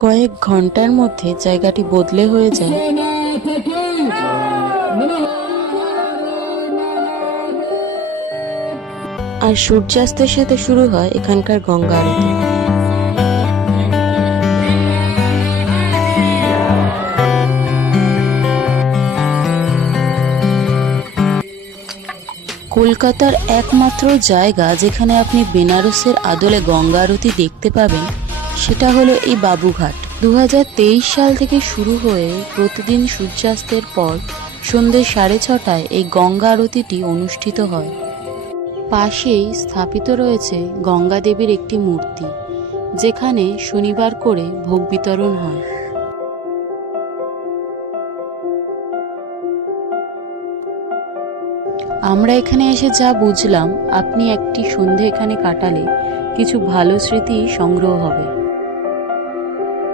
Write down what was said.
কয়েক ঘন্টার মধ্যে জায়গাটি বদলে হয়ে যায়। আর সূর্যাস্তের সাথে শুরু হয় এখানকার গঙ্গা আরতি। কলকাতার একমাত্র জায়গা যেখানে আপনি বেনারসের আদলে গঙ্গা আরতি দেখতে পাবেন সেটা হলো এই বাবুঘাট। 2023 সাল থেকে শুরু হয়ে প্রতিদিন সূর্যাস্তের পর সন্ধ্যে 6:30টায় এই গঙ্গা আরতিটি অনুষ্ঠিত হয়। পাশেই স্থাপিত রয়েছে গঙ্গা দেবীর একটি মূর্তি, যেখানে শনিবার করে ভোগ বিতরণ হয়। আমরা এখানে এসে যা বুঝলাম, আপনি একটি সন্ধে এখানে কাটালে কিছু ভালো স্মৃতি সংগ্রহ হবে।